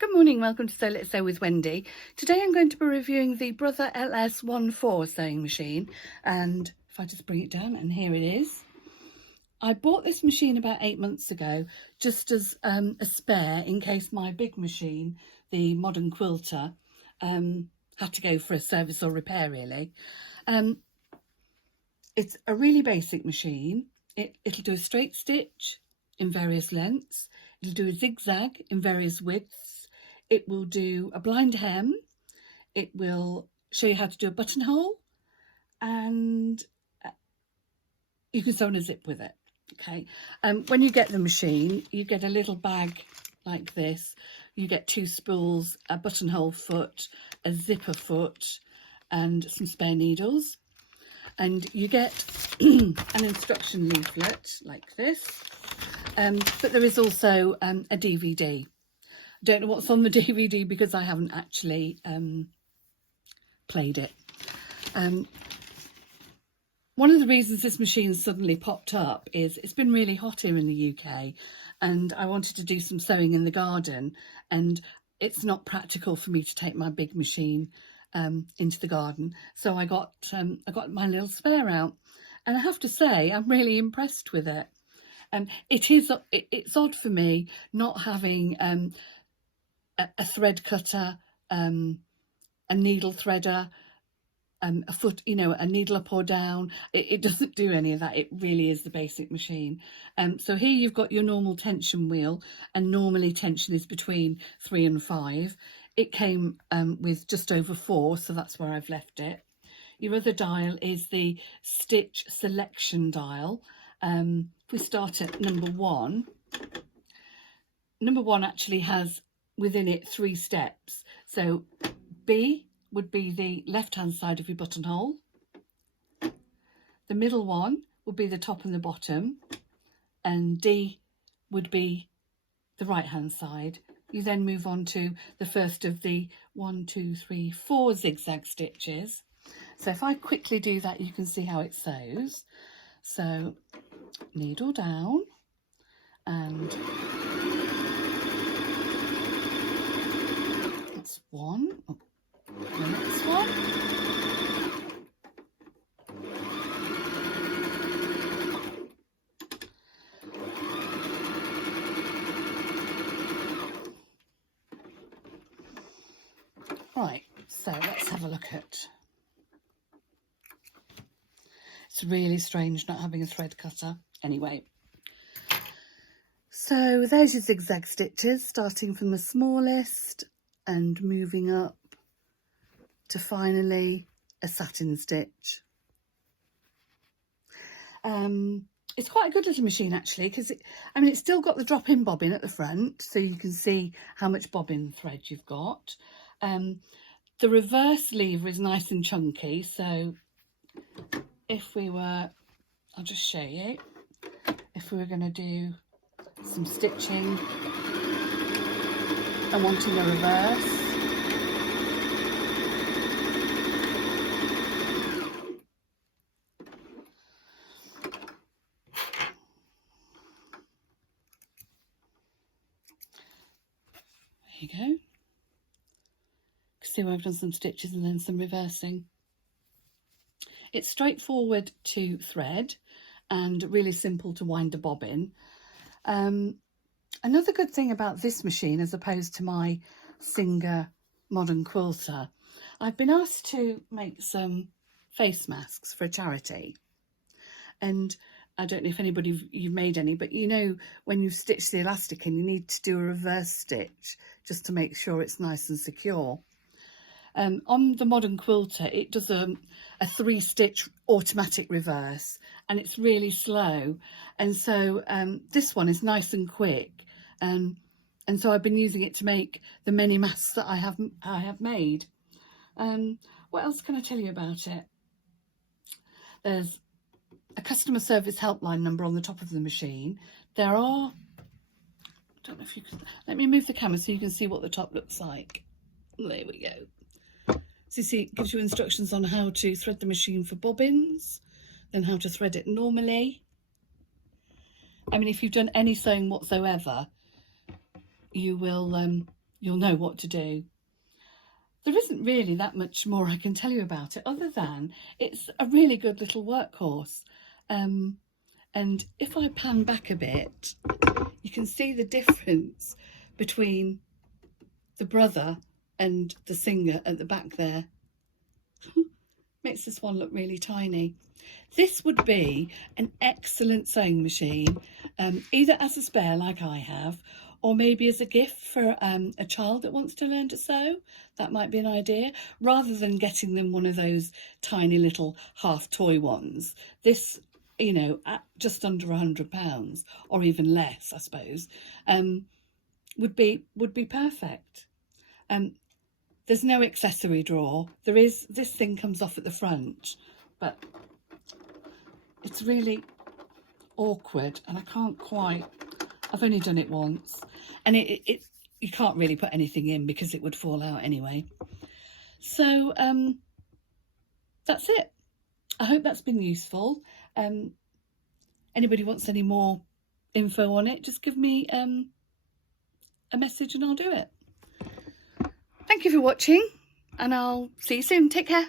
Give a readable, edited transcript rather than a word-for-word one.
Good morning, welcome to Sew Let's Sew with Wendy. Today I'm going to be reviewing the Brother LS14 sewing machine, and if I just bring it down, and here it is. I bought this machine about 8 months ago just as a spare in case my big machine, the Modern Quilter, had to go for a service or repair really. It's a really basic machine. It'll do a straight stitch in various lengths. It'll do a zigzag in various widths. It will do a blind hem. It will show you how to do a buttonhole, and you can sew on a zip with it. Okay. When you get the machine, you get a little bag like this. You get 2 spools, a buttonhole foot, a zipper foot, and some spare needles. And you get an instruction leaflet like this. But there is also a DVD. I don't know what's on the DVD because I haven't actually played it. One of the reasons this machine suddenly popped up is it's been really hot here in the UK, and I wanted to do some sewing in the garden, and it's not practical for me to take my big machine into the garden. So I got my little spare out, and I have to say I'm really impressed with it. It's odd for me not having a thread cutter, a needle threader, a foot, a needle up or down. It doesn't do any of that. It really is the basic machine. So here you've got your normal tension wheel, and normally tension is between 3 and 5. It came with just over 4, so that's where I've left it. Your other dial is the stitch selection dial. If we start at number 1, number 1 actually has within it 3 steps. So B would be the left hand side of your buttonhole. The middle one would be the top and the bottom, and D would be the right hand side. You then move on to the first of the 1, 2, 3, 4 zigzag stitches. So if I quickly do that, you can see how it sews. So needle down, and that's 1. Oh, the next one. Right, so let's have a look at. It's really strange not having a thread cutter. Anyway, so there's your zigzag stitches, starting from the smallest and moving up to finally a satin stitch. It's quite a good little machine actually, because it's still got the drop-in bobbin at the front, so you can see how much bobbin thread you've got. The reverse lever is nice and chunky, so if we were, I'll just show you, if we were going to do some stitching and wanting a reverse, there you go. See where I've done some stitches and then some reversing. It's straightforward to thread and really simple to wind a bobbin. Another good thing about this machine, as opposed to my Singer Modern Quilter, I've been asked to make some face masks for a charity. And I don't know if you've made any, but when you stitch the elastic in, you need to do a reverse stitch just to make sure it's nice and secure. On the Modern Quilter, it does a 3-stitch automatic reverse, and it's really slow. And so this one is nice and quick. And so I've been using it to make the many masks that I have made. What else can I tell you about it? There's a customer service helpline number on the top of the machine. There are, I don't know if you can, let me move the camera so you can see what the top looks like. There we go. So you see, it gives you instructions on how to thread the machine for bobbins, then how to thread it normally. If you've done any sewing whatsoever, you will you'll know what to do. There isn't really that much more I can tell you about it, other than it's a really good little workhorse. And if I pan back a bit, you can see the difference between the brother and the singer at the back there. Makes this one look really tiny. This would be an excellent sewing machine, either as a spare like I have, or maybe as a gift for a child that wants to learn to sew. That might be an idea, rather than getting them one of those tiny little half toy ones. This, you know, at just under £100, or even less, I suppose, would be perfect. There's no accessory drawer. There is, this thing comes off at the front, but it's really awkward, and I can't quite, I've only done it once, and it you can't really put anything in because it would fall out anyway. So that's it. I hope that's been useful. Anybody wants any more info on it, just give me a message and I'll do it. Thank you for watching, and I'll see you soon. Take care.